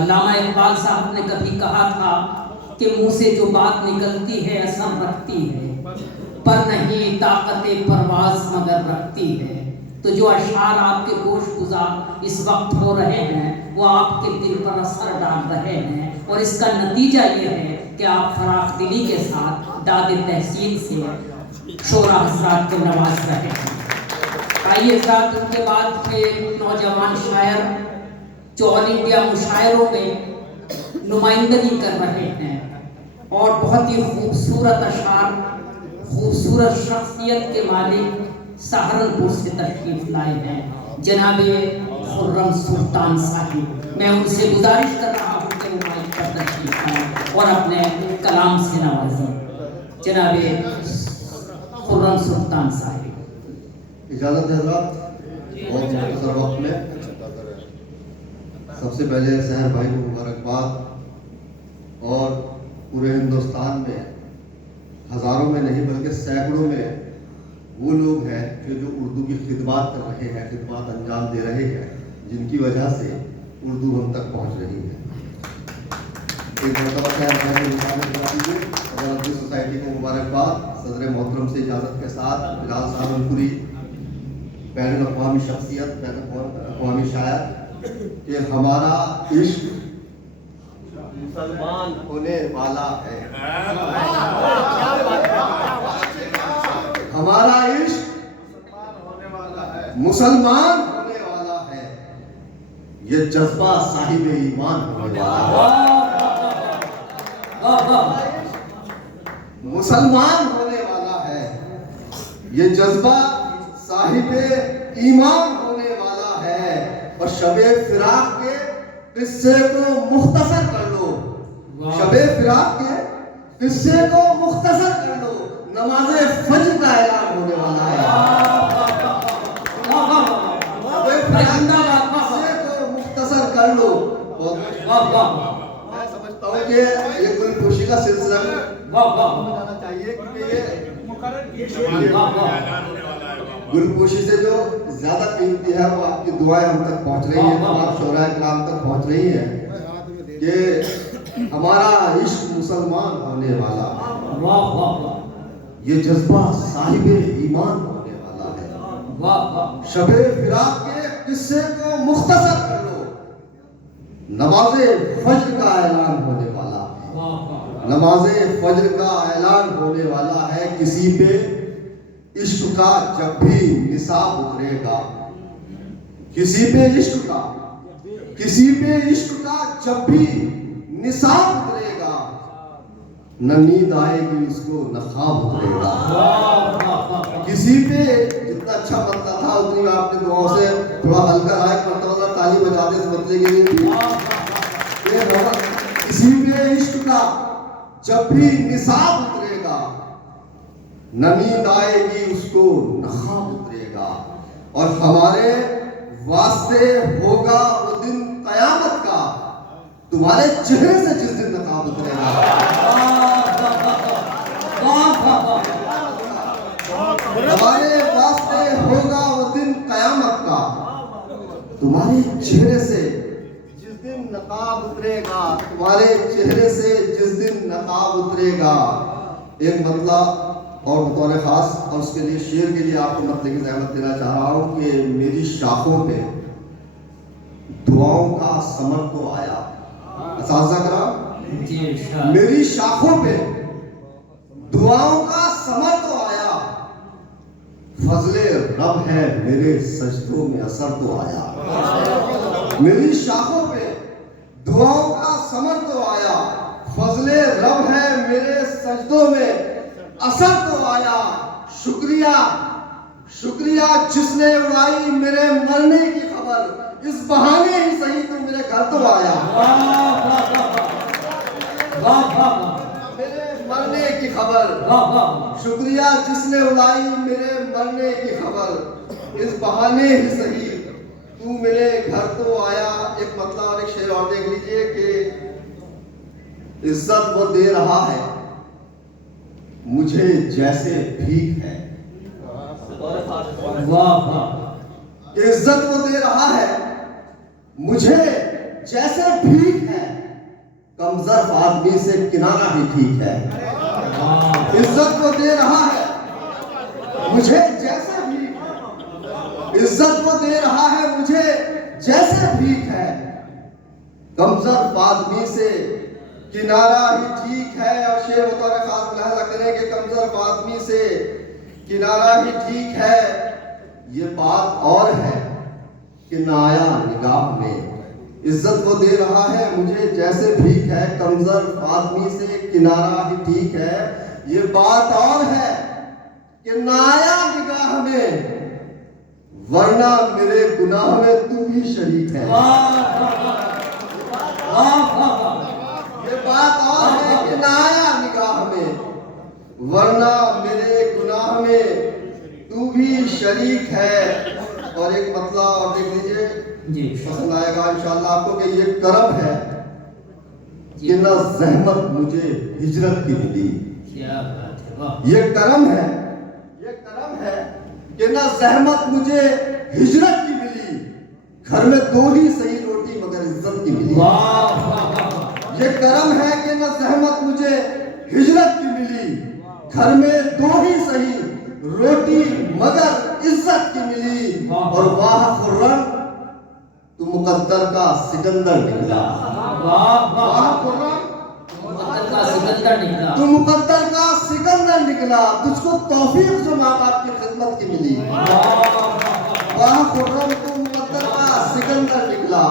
علامہ اقبال صاحب نے کبھی کہا تھا کہ منہ سے جو بات نکلتی ہے اثر رکھتی ہے، پر نہیں طاقت پرواز مگر رکھتی ہے۔ تو جو اشعار آپ کے گوش گزار اس وقت ہو رہے ہیں وہ آپ کے دل پر اثر ڈال رہے ہیں، اور اس کا نتیجہ یہ ہے کہ آپ فراخ دلی کے ساتھ داد تحسین سے شعراء حضرات کو نواز رہے ہیں۔ آئیے حضرات، ان کے بعد کے نوجوان شاعر جو آل انڈیا مشاعروں میں نمائندگی کر رہے ہیں اور بہت ہی خوبصورت اشعار، خوبصورت شخصیت کے مالک سہارنپور سے تشریف لائے ہیں، جناب خرم سلطان صاحب۔ میں ان سے گزارش کر رہا ہوں کہ وہ مائک پر تشریف لائیں اور اپنے کلام سے نوازیں۔ جناب خرم سلطان صاحب۔ اجازت ہے حضرات، بہت مختصر وقت میں سب سے پہلے سحر بھائی کو مبارکباد، اور پورے ہندوستان میں ہزاروں میں نہیں بلکہ سینکڑوں میں وہ لوگ ہیں کہ جو اردو کی خدمات کر رہے ہیں، خدمات انجام دے رہے ہیں، جن کی وجہ سے اردو ہم تک پہنچ رہی ہے۔ ایک مرتبہ صدر سوسائٹی کو مبارکباد، صدر محترم سے اجازت کے ساتھ بلال سہارنپوری بین الاقوامی شخصیت، بین الاقوامی شاعر، کہ ہمارا عشق مسلمان ہونے والا ہے، ہمارا عشق مسلمان ہونے والا ہے، یہ جذبہ صاحب ایمان ہونے والا ہے، مسلمان ہونے والا ہے، یہ جذبہ صاحب ایمان ہونے والا ہے۔ اور شب فراق کے قصے کو مختصر کر لو، شب فراق کے قصے کو مختصر کر لو، نماز فجر کا اعلان ہونے والا ہے۔ قصے کو مختصر کر لو۔ میں سمجھتا ہوں کہ یہ گل پوشی کا سلسلہ جانا چاہیے، کیونکہ یہ گل پوشی سے جو زیادہ قیمتی ہے وہ آپ کی دعائیں ہم تک پہنچ رہی ہیں، تمام شعراء کرام تک پہنچ رہی ہیں کہ ہمارا عشق مسلمان ہونے والا، یہ جذبہ صاحب ایمان ہونے والا ہے۔ شب فراق کے قصے کو مختصر کر لو، نماز فجر کا اعلان ہونے والا ہے، نماز فجر کا اعلان ہونے والا ہے۔ کسی پہ عشق کا جب بھی نصاب اترے گا، کسی پہ عشق کا، کسی پہ عشق کا جب بھی نصاب اترے گا، نہ نیند آئے گی اس کو نہ خواب اترے گا۔ کسی پہ جتنا اچھا بنتا تھا اتنی آپ نے دعاؤں سے تھوڑا ہلکا آئے مرتبہ تالی بجا دے اس بدلے کے لیے۔ کسی پہ عشق کا جب بھی نصاب اترے گا، نہ نیند آئے گی اس کو نہ خواب اترے گا، اور ہمارے واسطے ہوگا وہ دن قیامت کا، تمہارے چہرے سے جس دن نقاب اترے گا۔ ہمارے واسطے ہوگا وہ دن قیامت کا، تمہارے چہرے سے جس دن نقاب اترے گا، تمہارے چہرے سے جس دن نقاب اترے گا۔ ایک مطلب اور بطور خاص اور اس کے لیے شعر کے لیے آپ کو مطلب کی زحمت دینا چاہ رہا ہوں کہ میری شاخوں پہ دعاؤں کا ثمر تو آیا۔ اساتذہ کرام، میری شاخوں پہ دعاؤں کا ثمر تو آیا، فضل رب ہے میرے سجدوں میں اثر تو آیا۔ میری شاخوں پہ دعاؤں کا ثمر تو آیا، فضل رب ہے میرے سجدوں میں اثر تو آیا۔ شکریہ شکریہ جس نے اڑائی میرے مرنے کی خبر، اس بہانے ہی صحیح تو میرے گھر تو آیا۔ میرے مرنے کی خبر، شکریہ جس نے اڑائی میرے مرنے کی خبر، اس بہانے ہی صحیح تو میرے گھر تو آیا۔ ایک مطلب اور ایک شعر اور دیکھ لیجئے کہ عزت وہ دے رہا ہے مجھے جیسے بھیک ہے، عزت وہ دے رہا ہے مجھے جیسے بھیک ہے کمزرف آدمی سے کنارہ ہی ٹھیک ہے عزت کو دے رہا ہے مجھے جیسے بھیک عزت کو دے رہا ہے مجھے جیسے بھیک ہے کمزرف آدمی سے کنارہ ہی ٹھیک ہے اور شعر بطور خاص ملاحظہ کریں کہ کمزرف آدمی سے کنارہ ہی ٹھیک ہے یہ بات اور ہے کہ نایا نگاہ میں عزت کو دے رہا ہے مجھے جیسے بھیک ہے کمزرف آدمی سے کنارہ ہی ٹھیک ہے یہ بات اور ہے کہ نایا نگاہ میں ورنہ میرے گناہ میں تو بھی شریک ہے یہ بات اور ہے کہ نایا نگاہ میں ورنہ میرے گناہ میں تو بھی شریک ہے اور ایک مطلب اور دیکھ لیجئے پسند آئے گا انشاءاللہ آپ کو کہ یہ کرم ہے کہ نہ زحمت مجھے ہجرت کی ملی یہ کرم ہے کہ نہ زحمت مجھے ہجرت کی ملی گھر میں دو ہی صحیح روٹی مگر عزت کی ملی یہ کرم ہے کہ نہ زحمت مجھے ہجرت کی ملی گھر میں دو ہی صحیح روٹی مگر عزت کی ملی اور واہ خرم تو مقدر کا سکندر نکلا واہ خرم تو مقدر کا سکندر نکلا تجھ کو توفیق جو ماں باپ کی خدمت کی ملی واہ خرم تو مقدر کا سکندر نکلا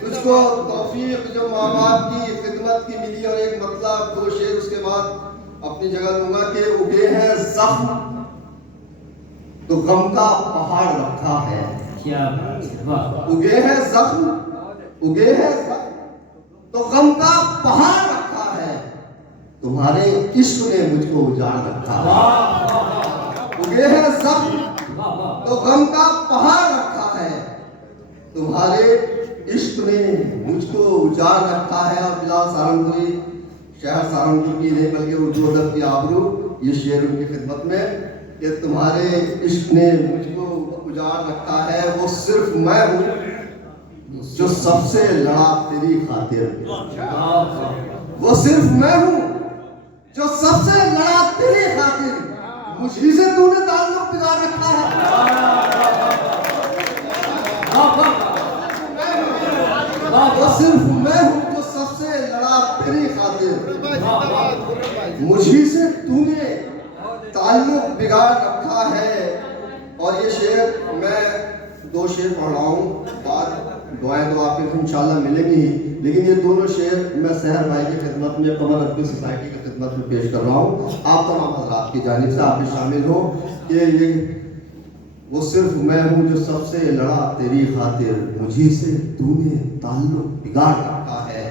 تجھ کو توفیق جو ماں باپ کی خدمت کی ملی اور ایک مطلب دو شعر اس کے بعد اپنی جگہ دوں گا کہ اگے ہیں زخم تو غم کا پہاڑ رکھا ہے اگے ہیں زخم تو غم کا پہاڑ رکھا ہے تمہارے عشق نے مجھ کو اجاڑ رکھا ہے اگے ہیں زخم تو غم کا پہاڑ رکھا ہے تمہارے عشق نے مجھ کو اجاڑ رکھا ہے اور بلال سہارنپوری شہر سہارنپور کی نہیں بلکہ اردو ادب کی آبرو یہ شعر ان کی خدمت میں کہ تمہارے عشق نے مجھ کو اجاڑ رکھا ہے وہ صرف میں ہوں جو سب سے لڑا تیری خاطر وہ صرف میں ہوں جو سب سے لڑا تیری خاطر مجھے سے تو نے تعلق بگاڑ رکھا ہے وہ صرف میں ہوں جو سب سے لڑا تیری خاطر مجھے سے تو نے تعلق بگاڑ رکھا ہے اور یہ شعر میں دو شعر پڑھ رہا ہوں بعد دعائیں تو آپ کو انشاءاللہ ملیں گی لیکن یہ دونوں شعر میں سحر بھائی کی خدمت میں قمر ادبی سوسائٹی کی خدمت میں پیش کر رہا ہوں آپ تمام حضرات کی جانب سے آپ بھی شامل ہو کہ یہ وہ صرف میں ہوں جو سب سے لڑا تیری خاطر مجھے سے تو نے تعلق بگاڑ رکھا ہے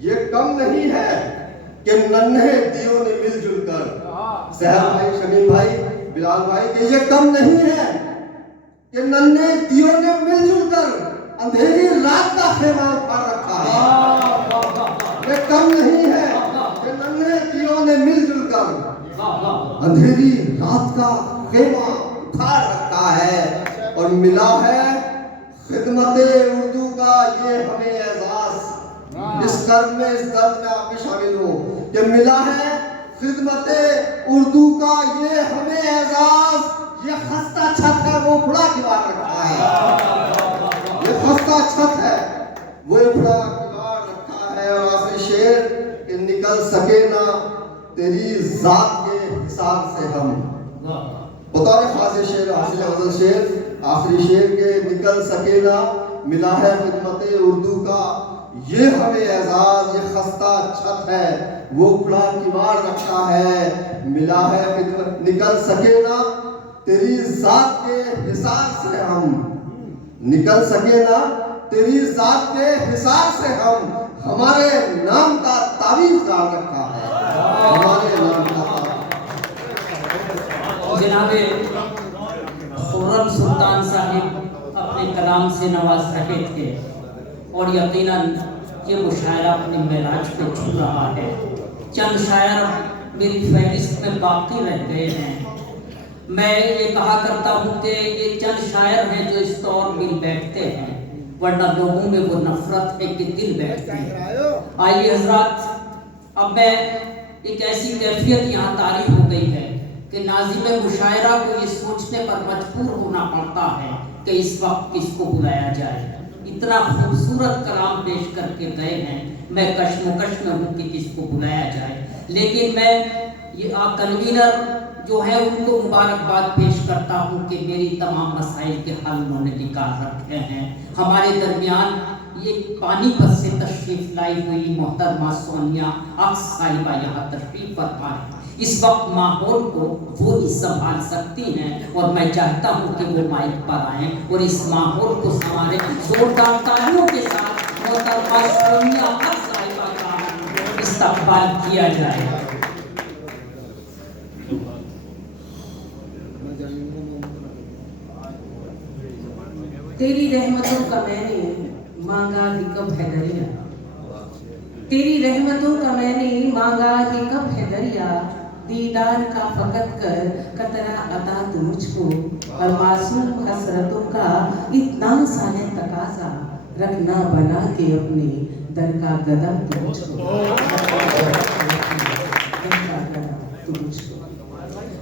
یہ کم نہیں ہے کہ ننھے دیوں نے مل جل کر سحر بھائی شمیم بھائی بلال بھائی کہ یہ کم نہیں ہے کہ ننھے دیوں نے مل جل کر اندھیری رات کا خیمہ اٹھا رکھا ہے یہ کم نہیں ہے کہ ننھے دیوں نے مل جل کر اندھیری رات کا خیمہ اٹھا رکھا ہے اور ملا ہے خدمت اردو کا یہ ہمیں اعزاز اس کرم میں اس درد میں آپ بھی شامل ہو کہ ملا ہے خدمت اردو کا یہ ہمیں اعزاز یہ خستہ چھت ہے وہ اکھڑا کیوار رکھا ہے یہ خستہ چھت ہے وہ اکھڑا کیوار رکھا ہے اور آخری شعر کہ نکل سکے نہ تیری ذات کے حساب سے ہم بطور خاص شعر حاصل غزل شعر آخری شعر کے نکل سکے نہ ملا ہے خدمت اردو کا یہ ہمیں اعزاز یہ خستہ چھت ہے وہ اکھڑا کیوار رکھا ہے ملا ہے خدمت نکل سکے نہ تیری ذات کے حساب سے ہم نکل سکے نہ تیری ذات کے حساب سے ہم ہمارے نام کا تعریف کر رکھا ہے ہمارے نام کا جناب خرم سلطان صاحب اپنے کلام سے نواز رہے تھے اور یقیناً یہ مشاعرہ اپنے معراج کو چھو رہا ہے چند شاعر میری فہرست میں باقی رہ گئے ہیں میں یہ کہا کرتا ہوں کہ ایک چند شاعر ہیں جو اس طور مل بیٹھتے ہیں، ورنہ لوگوں میں وہ نفرت ہے کہ دل بیٹھتے ہیں۔ آئیے حضرات، اب میں ایک ایسی کیفیت یہاں طاری ہو گئی ہے کہ ناظم مشاعرہ کو یہ سوچنے پر مجبور ہونا پڑتا ہے کہ اس وقت کس کو بلایا جائے۔ اتنا خوبصورت کلام پیش کر کے گئے ہیں، میں کشمکش میں ہوں کہ کس کو بلایا جائے، لیکن میں یہ کنوینر جو ہے ان کو مبارکباد پیش کرتا ہوں کہ میری تمام مسائل کے حل انہوں نے نکال رکھے ہیں۔ ہمارے درمیان یہ پانی پت سے تشریف لائی ہوئی محترمہ سونیا اکس صاحبہ یہاں تشریف فرما ہے۔ اس وقت ماحول کو وہ ہی سنبھال سکتی ہیں اور میں چاہتا ہوں کہ وہ مائک پر آئیں اور اس ماحول کو ہمارے زوردار تالیوں کے ساتھ محترمہ سونیا اکس صاحبہ کا استقبال کیا جائے۔ تیری رحمتوں کا میں نے مانگا ہی کب ہے دریا، تیری رحمتوں کا میں نے مانگا ہی کب ہے دریا، دیدار کا فقط کر قطرہ عطا تو مجھ کو، اور معصوم حسرتوں کا اتنا سالے تقاضا، رکھنا بنا کے اپنے در کا گدا تو مجھ کو،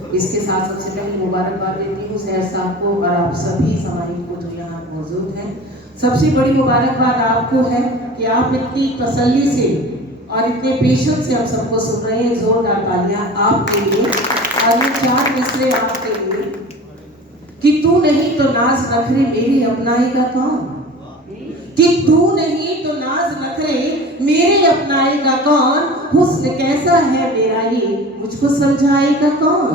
اس کے ساتھ سب سے پہلے مبارکباد دیتی ہوں سیر صاحب کو اور آپ سبھی سامعین کو جو یہاں موجود ہیں۔ سب سے بڑی مبارکباد آپ کو ہے کہ آپ اتنی تسلی سے اور اتنے پیشنس سے ہم سب کو سن رہے ہیں۔ زوردار تالیاں آپ کے لیے، اور یہ 4 مصرے آپ کے لیے کہ تو نہیں تو ناز نخرے میرے اپنائے گا کون، کہ تو نہیں تو ناز نخرے میرے اپنائے گا کون، حسن کیسا ہے میرا یہ مجھ کو سمجھائے گا کون،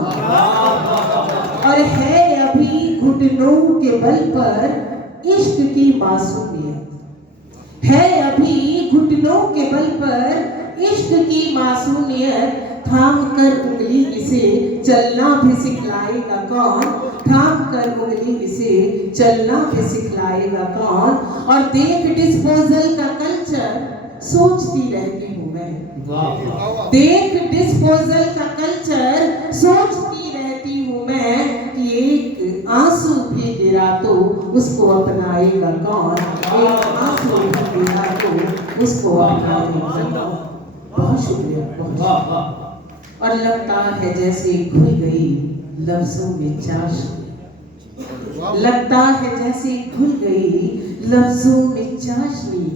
اور ہے ابھی گھٹنوں کے بل پر عشق کی معصومیت، ہے ابھی گھٹنوں کے بل پر عشق کی معصومیت، تھام کر انگلی اسے چلنا بھی سکھلائے گا کون، تھام کر انگلی اسے چلنا بھی سکھلائے گا کون، اور دیکھ ڈسپوزل کا کلچر سوچتی رہتی ہوں میں، دیکھ ڈسپوزل کا کلچر سوچتی رہتی ہوں میں، کہ ایک آنسو بھی گرا تو اس کو اپنائے گا کون، ایک آنسو بھی گرا تو اس کو اپنائے گا کون۔ بہت شکریہ، بہت، اور لگتا ہے جیسے کھل گئی لفظوں میں چاشنی، لگتا ہے جیسے کھل گئی لفظوں میں چاشنی،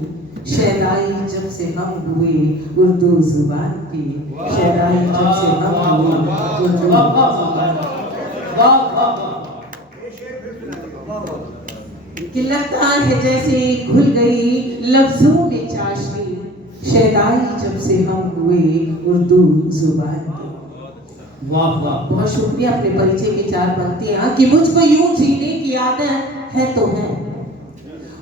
شہدائی جب سے ہم ہوئے اردو زبان کی، شہدائی جب سے ہم ہوئے اردو زبان کی، کہ لگتا ہے جیسے کھل گئی لفظوں میں چاشنی، شہدائی جب سے ہم ہوئے اردو زبان کی۔ واہ واہ، بہت شکریہ۔ اپنے پریچے کی 4 پنکتیاں کہ مجھ کو یوں جینے کی عادت ہے تو ہے،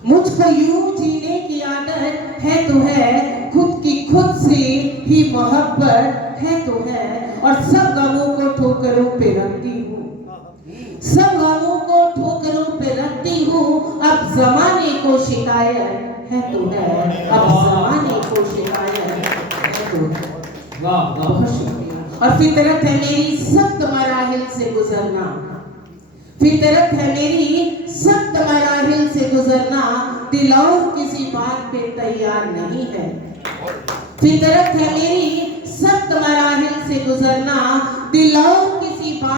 مجھ کو یوں جینے کی عادت ہے تو ہے، خود کی خود سے ہی محبت ہے تو ہے، اور سب غموں کو ٹھوکروں پہ رکھتی ہوں، سب غموں کو ٹھوکروں پہ رکھتی ہوں، اب زمانے کو شکایت ہے تو ہے، اب زمانے کو شکایت ہے تو ہے۔ بہت شکریہ۔ اور فطرت ہے میری سخت مراحل سے گزرنا، فطرت ہے میری سخت مراحل سے گزرنا، دل اور کسی بات پہ تیار نہیں ہے، فطرت ہے میری سخت مراحل سے گزرنا، دل اور